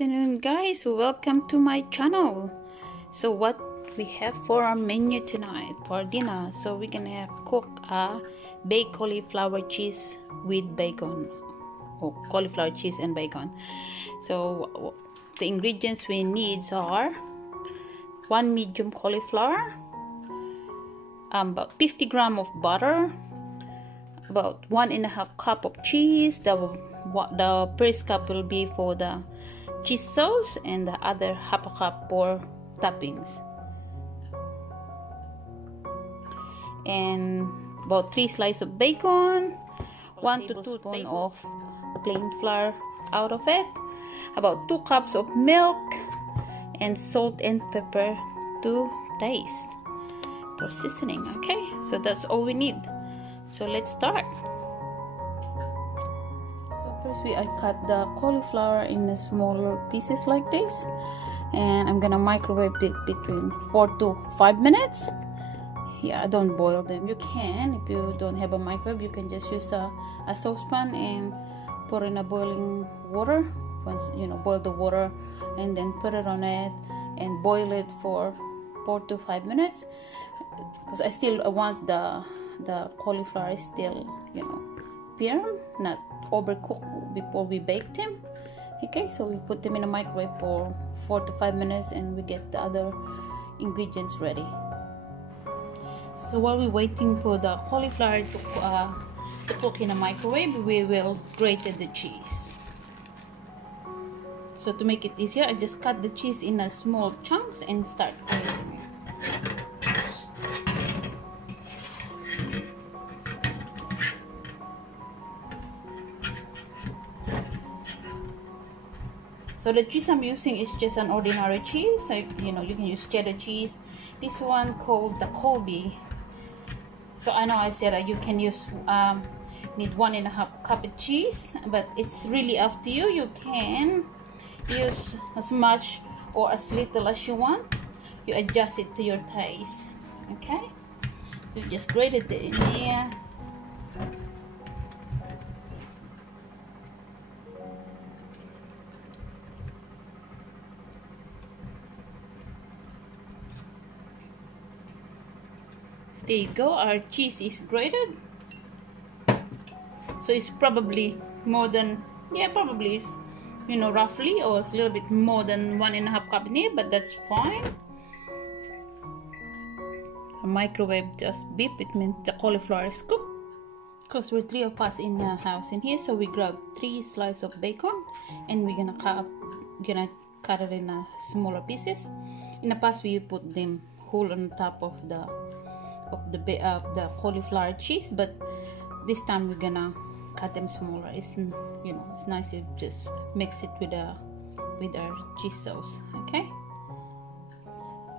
afternoon, guys. Welcome to my channel. So what we have for our menu tonight for dinner, so we're gonna have cook a baked cauliflower cheese with bacon, or cauliflower cheese and bacon. So the ingredients we need are 1 medium cauliflower, about 50 grams of butter, about 1.5 cup of cheese. The first cup will be for the cheese sauce and the other half a cup for toppings, and about 3 slices of bacon, 1 to 2 tablespoons of plain flour out of it, about 2 cups of milk, and salt and pepper to taste for seasoning. Okay, so that's all we need. So let's start. So first I cut the cauliflower in the smaller pieces like this, and I'm gonna microwave it between 4 to 5 minutes. Yeah, don't boil them. You can, if you don't have a microwave, you can just use a saucepan and put in a boiling water. Once you know, boil the water and then put it on it and boil it for 4 to 5 minutes, because I still want the cauliflower is still, you know, firm, not overcooked before we bake them. Okay, so we put them in a microwave for 4 to 5 minutes and we get the other ingredients ready. So while we're waiting for the cauliflower to cook in a microwave, we will grate the cheese. So to make it easier, I just cut the cheese in a small chunks and start grating it. So the cheese I'm using is just an ordinary cheese. You know, you can use cheddar cheese. This one called the Colby. So I know I said that you can use need 1.5 cup of cheese, but it's really up to you. You can use as much or as little as you want. You adjust it to your taste. Okay, so just grate it in here. There you go, our cheese is grated. So it's probably more than, yeah, probably is, you know, roughly or a little bit more than 1.5 cup in here, but that's fine. A microwave just beep, it means the cauliflower is cooked. Because we're 3 of us in the house in here, so we grab 3 slices of bacon and we're gonna cut it in smaller pieces. In the past we put them whole on top of the cauliflower cheese, but this time we're gonna cut them smaller. It's, you know, it's nice to just mix it with our cheese sauce. Okay,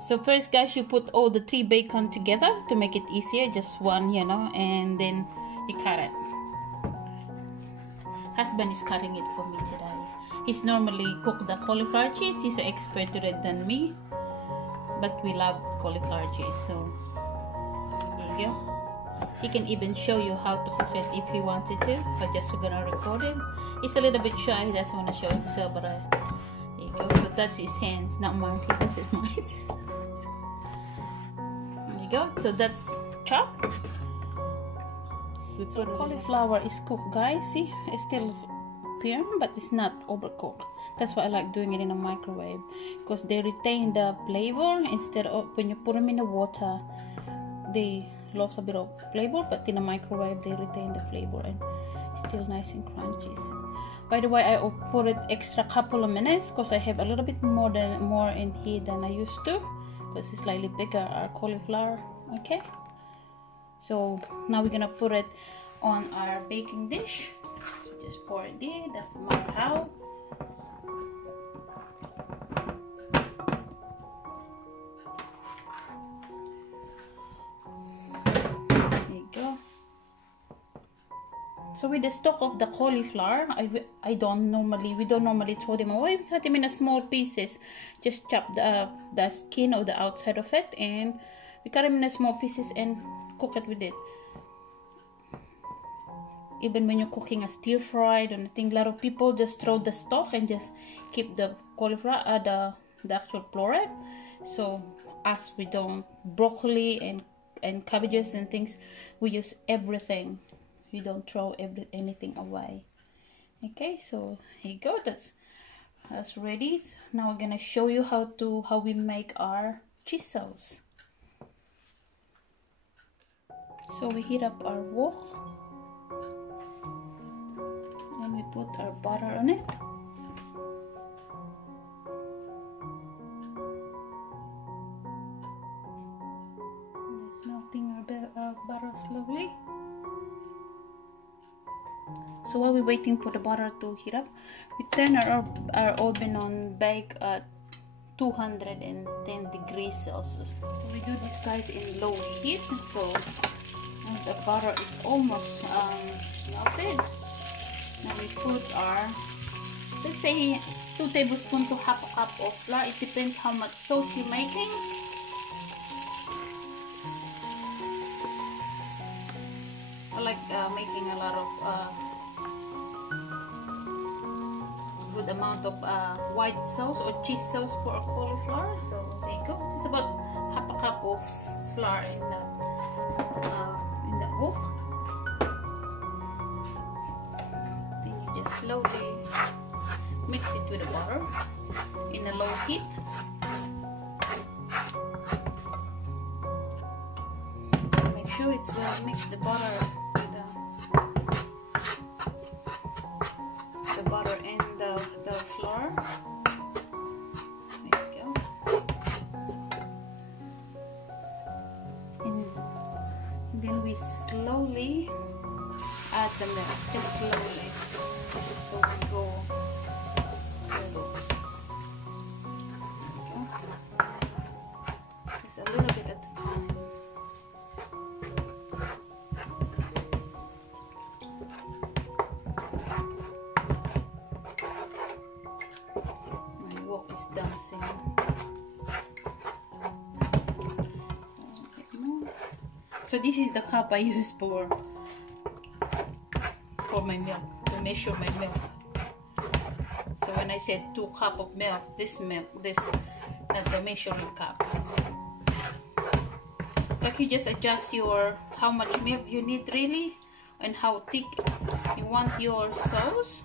so first, guys, you put all the 3 bacon together to make it easier, just one, you know, and then you cut it. Husband is cutting it for me today. He's normally cook the cauliflower cheese. He's an expert at it than me, but we love cauliflower cheese, so there you go. He can even show you how to cook it if he wanted to, but just we're gonna record him. He's a little bit shy, he doesn't want to show himself, but there you go. So that's his hands, not mine. This is mine. There you go. So that's chopped. So cauliflower is cooked, guys. See, it's still firm, but it's not overcooked. That's why I like doing it in a microwave, because they retain the flavor instead of when you put them in the water. They lost a bit of flavor, but in a microwave they retain the flavor and still nice and crunchy. By the way, I put it extra couple of minutes because I have a little bit more in here than I used to, because it's slightly bigger, our cauliflower. Okay, so now we're gonna put it on our baking dish. So just pour it there, doesn't matter how. So with the stock of the cauliflower, we don't normally throw them away. We cut them in small pieces. Just chop the skin or the outside of it, and we cut them in small pieces and cook it with it. even when you're cooking a stir fried or anything, a lot of people just throw the stock and just keep the cauliflower, the actual floret. So as we don't, broccoli and cabbages and things, we use everything. We don't throw anything away. Okay, so here you go. That's ready. Now we're gonna show you how we make our cheese sauce. So we heat up our wok and we put our butter on it. Just melting our butter slowly. So while we're waiting for the butter to heat up, we turn our oven on bake at 210 degrees Celsius. So we do this, guys, in low heat. So the butter is almost melted. Now we put our, let's say, 2 tablespoons to half a cup of flour. It depends how much sauce you're making. I like making a lot of good amount of white sauce or cheese sauce for a cauliflower. So there you go. It's about half a cup of flour in the wok. Then you just slowly mix it with the butter in a low heat. Make sure it's well mixed, the butter with the butter and the flour. There you go. And then we slowly add the milk, just slowly. So we go. Just a little bit at a time. My wok is dancing. So this is the cup I use for my milk, to measure my milk. So when I said 2 cups of milk, this not the measuring cup. Like, you just adjust how much milk you need really, and how thick you want your sauce.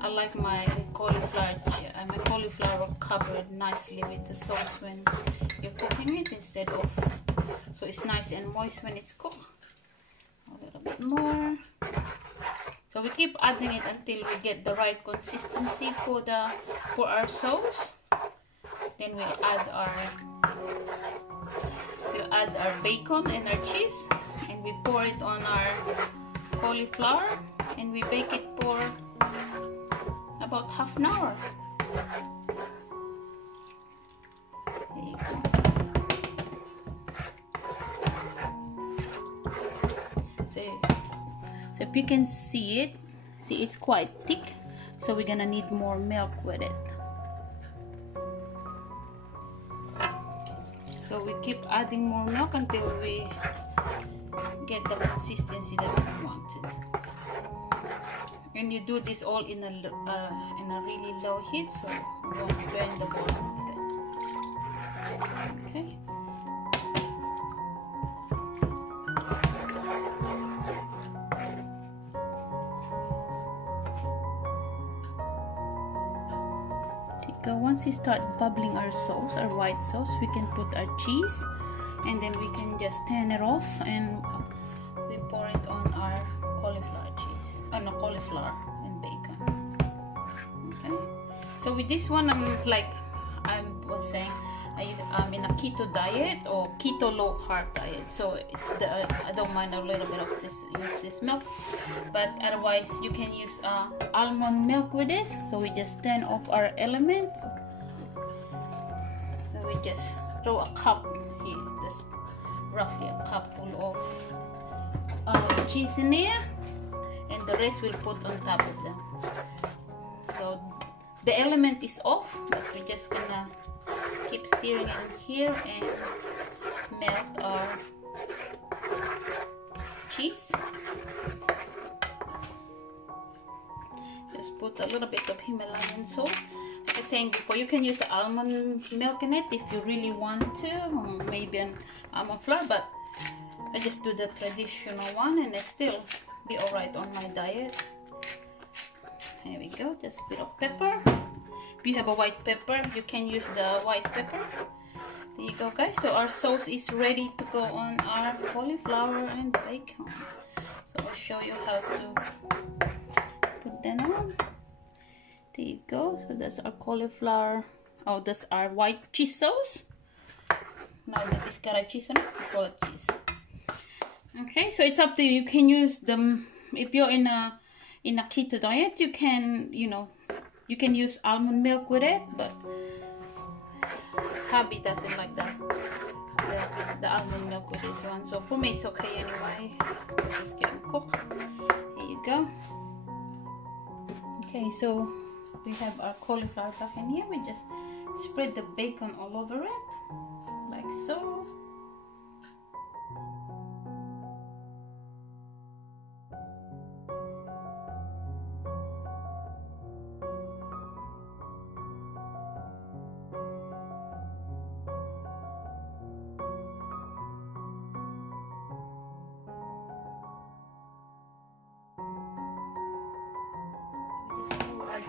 I like my cauliflower covered nicely with the sauce when you're cooking it, instead of, so it's nice and moist when it's cooked. A little bit more. So we keep adding it until we get the right consistency for our sauce. Then we add our bacon and our cheese, and we pour it on our cauliflower, and we bake it for about half an hour. There you go. So if you can see it's quite thick, so we're gonna need more milk with it. So we keep adding more milk until we get the consistency that we wanted. And you do this all in a really low heat, so you won't burn the bottom of it. Okay. Once we start bubbling our sauce, our white sauce, we can put our cheese, and then we can just turn it off and we pour it on our cauliflower cheese, on the cauliflower and bacon. Okay. So with this one, I'm in a keto diet or keto low carb diet. So I don't mind a little bit of use this milk, but otherwise you can use almond milk with this. So we just turn off our element. So we just throw a cup here, just roughly a cup full of cheese in there, and the rest we'll put on top of them. So the element is off, but we're just gonna keep stirring in here and melt our cheese. cheese. Just put a little bit of Himalayan salt. Like I was saying before, you can use almond milk in it if you really want to, or maybe an almond flour, but I just do the traditional one and it still be alright on my diet. Here we go, just a bit of pepper. If you have a white pepper, you can use the white pepper. There you go, guys. So our sauce is ready to go on our cauliflower and bacon. So I'll show you how to put them on. There you go. So that's our cauliflower. Oh, that's our white cheese sauce. Now that it's got a cheese on it, we call it cheese. Okay, so it's up to you. You can use them if you're in a keto diet. You can, you can use almond milk with it, but hubby doesn't like the almond milk with this one. So for me, it's okay anyway. Just get them cooked. Here you go. Okay, so we have our cauliflower back in here. We just spread the bacon all over it, like so.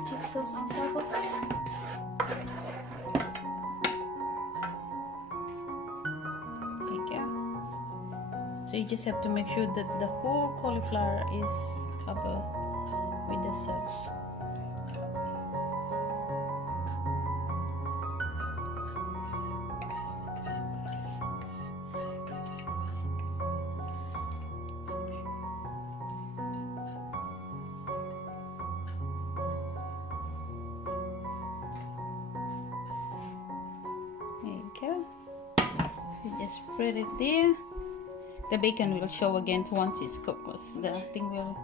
Cheese sauce on top of it. There you go. So you just have to make sure that the whole cauliflower is covered with the sauce. You just spread it there. The bacon will show again once it's cooked, because the thing will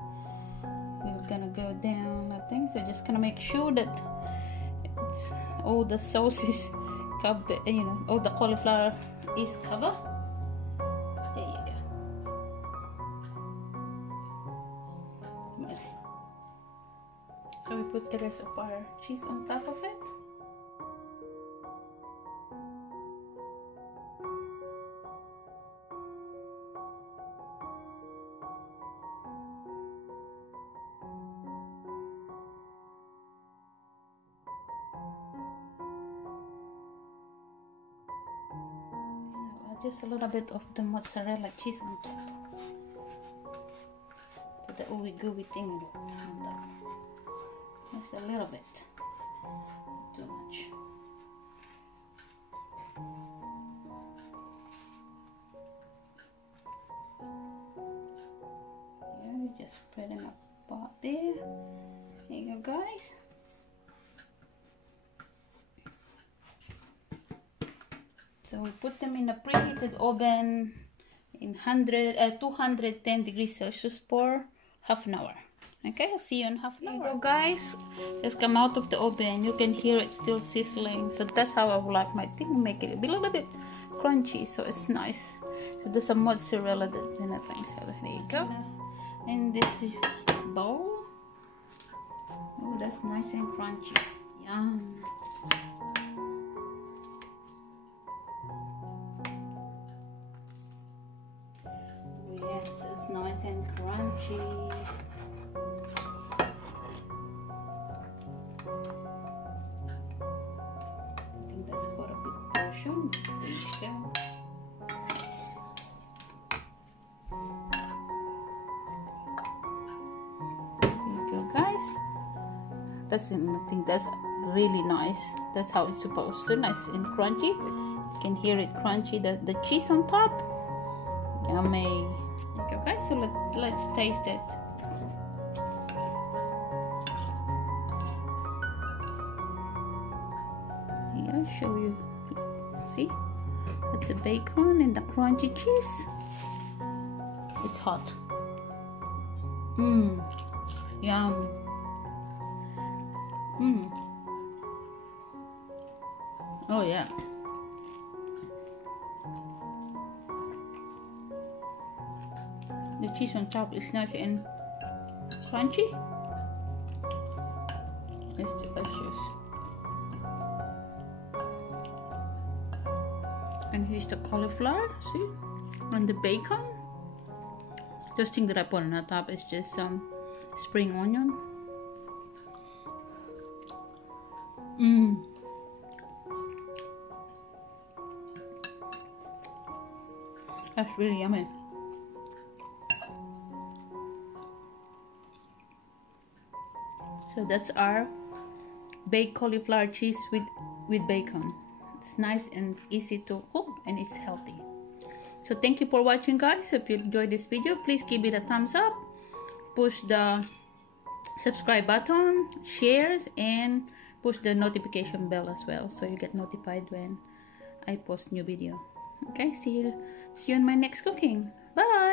gonna go down, I think. So just gonna make sure that it's all the sauce is covered, all the cauliflower is covered. There you go. So we put the rest of our cheese on top of it. Just a little bit of the mozzarella cheese on top. Put the ooey gooey thing on top. Just a little bit. Not too much. Yeah, we just spread them apart there. There you go, guys. So we put them in a preheated oven in 210 degrees Celsius for half an hour. Okay, I'll see you in half an hour. There you go, guys. Just come out of the oven. You can hear it still sizzling. So that's how I would like my thing. Make it a little bit crunchy, so it's nice. So there's some mozzarella and that thing. So there you go. And this bowl. Oh, that's nice and crunchy. Yum. Yes, that's nice and crunchy. I think that's quite a big portion. There you go. There you go, guys. That's it. I think that's really nice. That's how it's supposed to. Nice and crunchy. You can hear it crunchy. The cheese on top. Yummy. Okay, guys, so let's taste it. Here, I'll show you. See? That's the bacon and the crunchy cheese. It's hot. Mmm. Yum. Mmm. Oh, yeah. The cheese on top is nice and crunchy. It's delicious. And here's the cauliflower, see? And the bacon. This thing that I put on the top is just some spring onion. That's really yummy. So that's our baked cauliflower cheese with bacon. It's nice and easy to cook, and it's healthy. So thank you for watching, guys. If you enjoyed this video, please give it a thumbs up, push the subscribe button, shares, and push the notification bell as well, so you get notified when I post new video. Okay, see you in my next cooking. Bye.